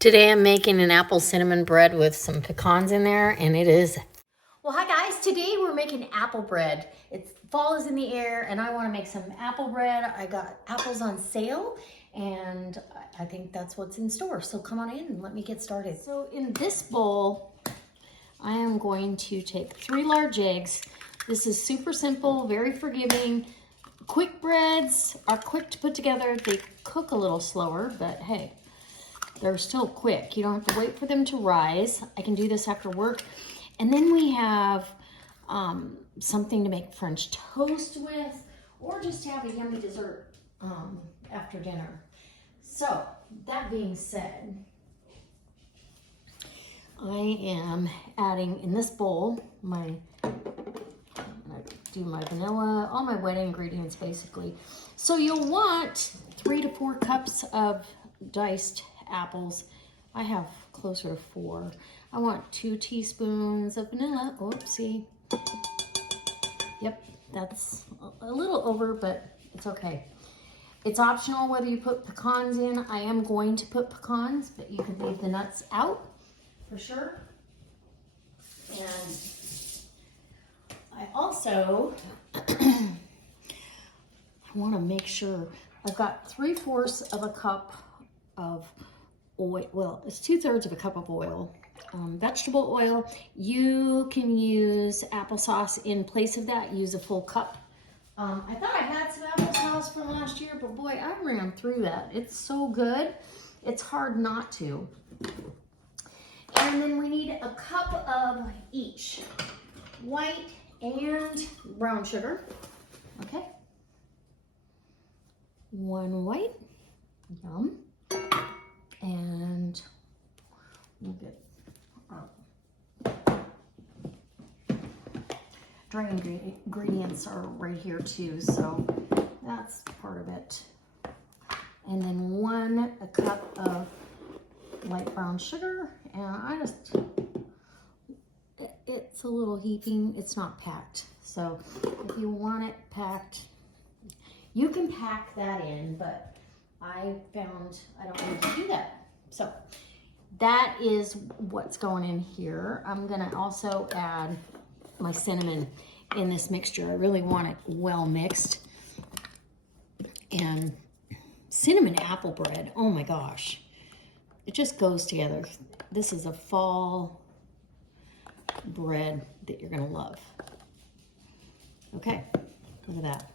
Today I'm making an apple cinnamon bread with some pecans in there, and it is... Well, hi guys, today we're making apple bread. Fall is in the air and I want to make some apple bread. I got apples on sale and I think that's what's in store. So come on in and let me get started. So in this bowl, I am going to take 3 large eggs. This is super simple, very forgiving. Quick breads are quick to put together. They cook a little slower, but hey, they're still quick. You don't have to wait for them to rise. I can do this after work. And then we have something to make French toast with, or just to have a yummy dessert after dinner. So that being said, I am adding in this bowl I'm gonna do my vanilla, all my wet ingredients basically. So you'll want 3 to 4 cups of diced apples. I have closer to 4. I want 2 teaspoons of vanilla. Oopsie. Yep, that's a little over, but it's okay. It's optional whether you put pecans in. I am going to put pecans, but you can leave the nuts out for sure. And I also I want to make sure I've got 3/4 of a cup of oil. Well, it's 2/3 of a cup of oil. Vegetable oil. You can use applesauce in place of that. Use a full cup. I thought I had some applesauce from last year, but boy, I ran through that. It's so good. It's hard not to. And then we need a cup of each white and brown sugar. Okay. 1 white. Yum. And we'll get our dry ingredients are right here too, so that's part of it. And then a cup of light brown sugar, and it's a little heaping. It's not packed, so if you want it packed, you can pack that in, but I found I don't need to do that. So that is what's going in here. I'm gonna also add my cinnamon in this mixture. I really want it well mixed. And cinnamon apple bread, oh my gosh, it just goes together. This is a fall bread that you're gonna love. Okay, look at that.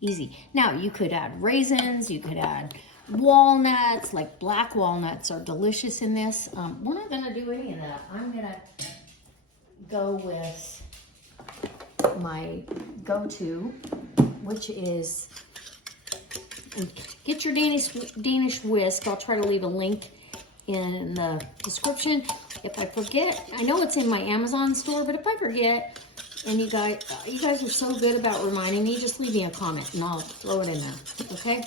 Easy. Now you could add raisins, you could add walnuts, like black walnuts are delicious in this. We're not gonna do any of that. I'm gonna go with my go-to, which is, get your Danish whisk. I'll try to leave a link in the description. If I forget, I know it's in my Amazon store, but if I forget, and you guys are so good about reminding me, just leave me a comment and I'll throw it in there, okay?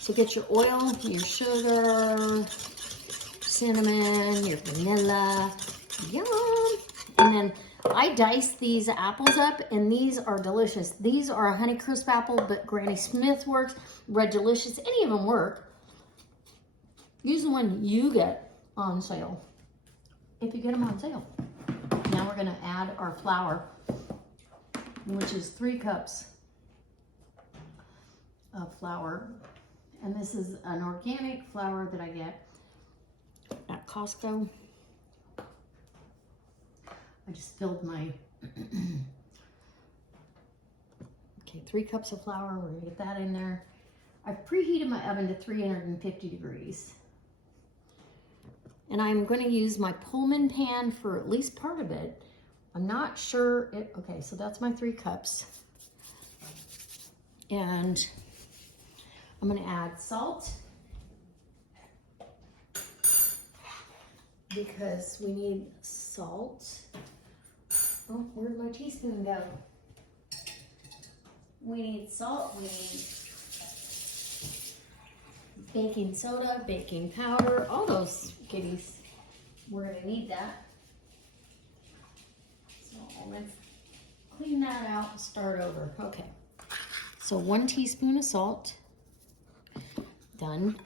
So get your oil, your sugar, cinnamon, your vanilla, yum. And then I dice these apples up, and these are delicious. These are a Honeycrisp apple, but Granny Smith works, Red Delicious, any of them work. Use the one you get on sale, if you get them on sale. Now we're gonna add our flour, which is 3 cups of flour. And this is an organic flour that I get at Costco. I just filled my, okay, 3 cups of flour. We're gonna get that in there. I've preheated my oven to 350 degrees. And I'm going to use my Pullman pan for at least part of it. I'm not sure okay, so that's my 3 cups. And I'm going to add salt, because we need salt. Oh, where'd my teaspoon go? We need salt, we need baking soda, baking powder, all those goodies. We're gonna need that. So let's clean that out and start over. Okay, so 1 teaspoon of salt, done.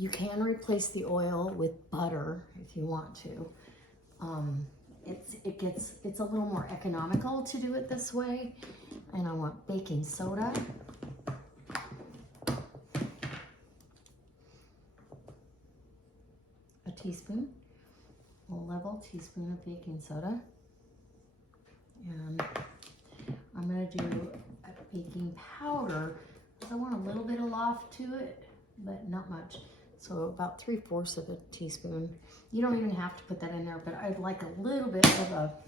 You can replace the oil with butter if you want to. It's a little more economical to do it this way. And I want baking soda. A teaspoon, a level teaspoon of baking soda. And I'm gonna do a baking powder because I want a little bit of loft to it, but not much. So about 3/4 of a teaspoon. You don't even have to put that in there, but I'd like a little bit of a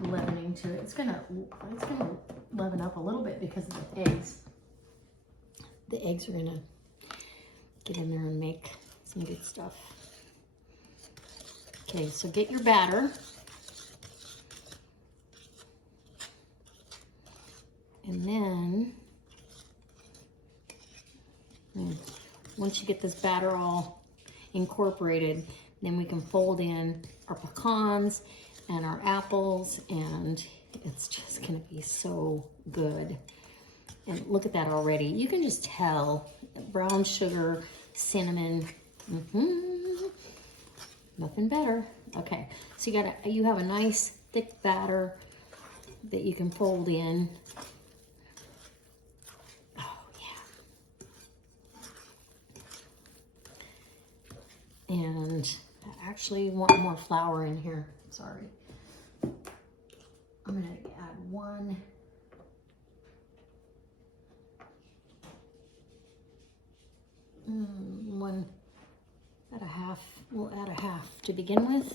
leavening to it. It's gonna leaven up a little bit because of the eggs. The eggs are gonna get in there and make some good stuff. Okay, so get your batter. And then, once you get this batter all incorporated, then we can fold in our pecans and our apples, and it's just gonna be so good. And look at that already. You can just tell, brown sugar, cinnamon, nothing better. Okay, so you have a nice thick batter that you can fold in. And I actually want more flour in here. Sorry. I'm gonna add one. About a half. We'll add a half to begin with.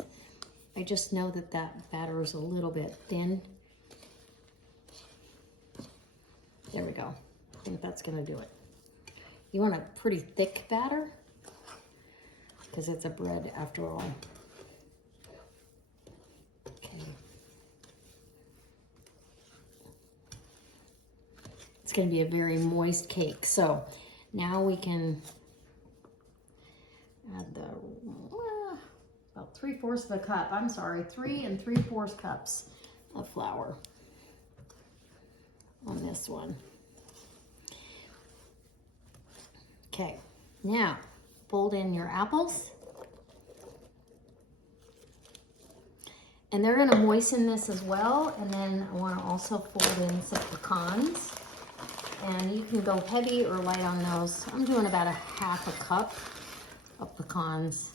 I just know that that batter is a little bit thin. There we go. I think that's gonna do it. You want a pretty thick batter, because it's a bread after all. Okay. It's gonna be a very moist cake. So now we can add the, about 3/4 of a cup. I'm sorry, 3 3/4 cups of flour on this one. Okay, now fold in your apples. And they're gonna moisten this as well. And then I wanna also fold in some pecans. And you can go heavy or light on those. I'm doing about a half a cup of pecans.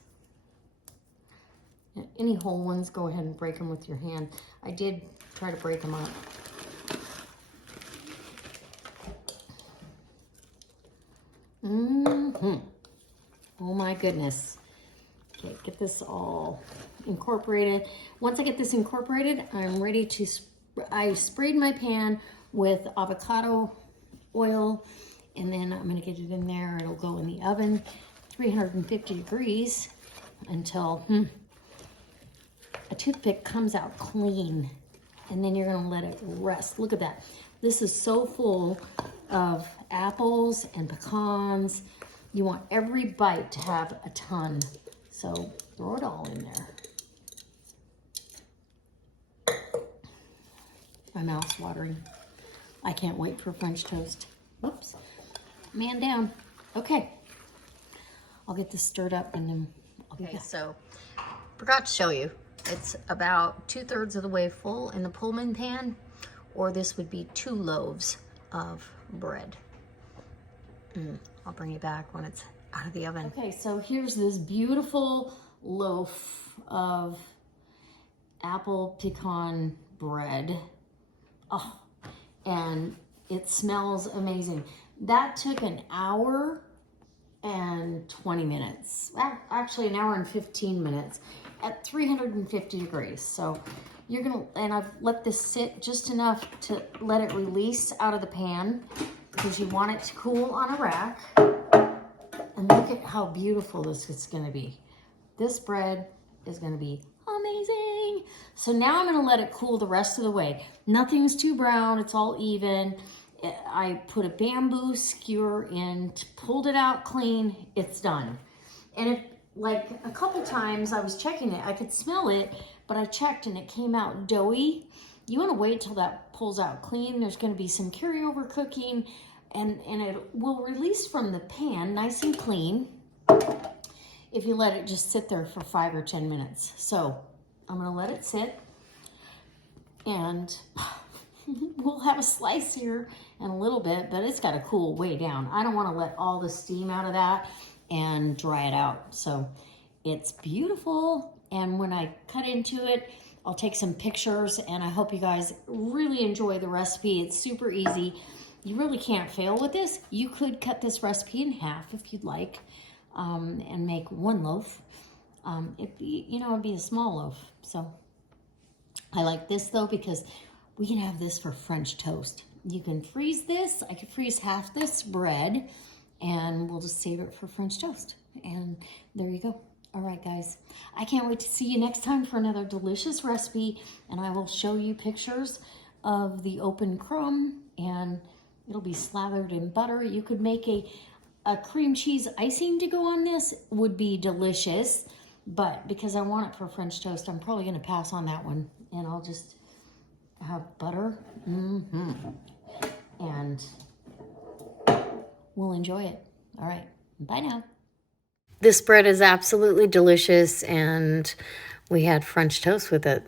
Any whole ones, go ahead and break them with your hand. I did try to break them up. Oh my goodness. Okay, get this all incorporated. Once I get this incorporated, I'm ready to, I sprayed my pan with avocado oil, and then I'm gonna get it in there. It'll go in the oven, 350 degrees until a toothpick comes out clean, and then you're gonna let it rest. Look at that. This is so full of apples and pecans. You want every bite to have a ton. So throw it all in there. My mouth's watering. I can't wait for French toast. Whoops, man down. Okay, I'll get this stirred up and then I'll be back. So, forgot to show you. It's about 2/3 of the way full in the Pullman pan, or this would be 2 loaves of bread. I'll bring you back when it's out of the oven. Okay, so here's this beautiful loaf of apple pecan bread. Oh, and it smells amazing. That took an hour and 20 minutes. Actually, an hour and 15 minutes at 350 degrees. So you're gonna, and I've let this sit just enough to let it release out of the pan because you want it to cool on a rack. And look at how beautiful this is gonna be. This bread is gonna be amazing. So now I'm gonna let it cool the rest of the way. Nothing's too brown, it's all even. I put a bamboo skewer in, pulled it out clean, it's done. And if, like a couple times I was checking it, I could smell it, but I checked and it came out doughy. You wanna wait till that pulls out clean. There's gonna be some carryover cooking, and it will release from the pan nice and clean. if you let it just sit there for 5 or 10 minutes. So I'm gonna let it sit, and we'll have a slice here in a little bit, but it's gotta cool way down. I don't wanna let all the steam out of that and dry it out. So it's beautiful, and when I cut into it, I'll take some pictures, and I hope you guys really enjoy the recipe. It's super easy. You really can't fail with this. You could cut this recipe in half if you'd like, and make 1 loaf. It'd be a small loaf. So I like this though, because we can have this for French toast. You can freeze this. I could freeze half this bread, and we'll just save it for French toast. And there you go. All right, guys, I can't wait to see you next time for another delicious recipe, and I will show you pictures of the open crumb, and it'll be slathered in butter. You could make a cream cheese icing to go on this, would be delicious, but because I want it for French toast, I'm probably gonna pass on that one, and I'll just have butter, and we'll enjoy it. All right, bye now. This bread is absolutely delicious, and we had French toast with it.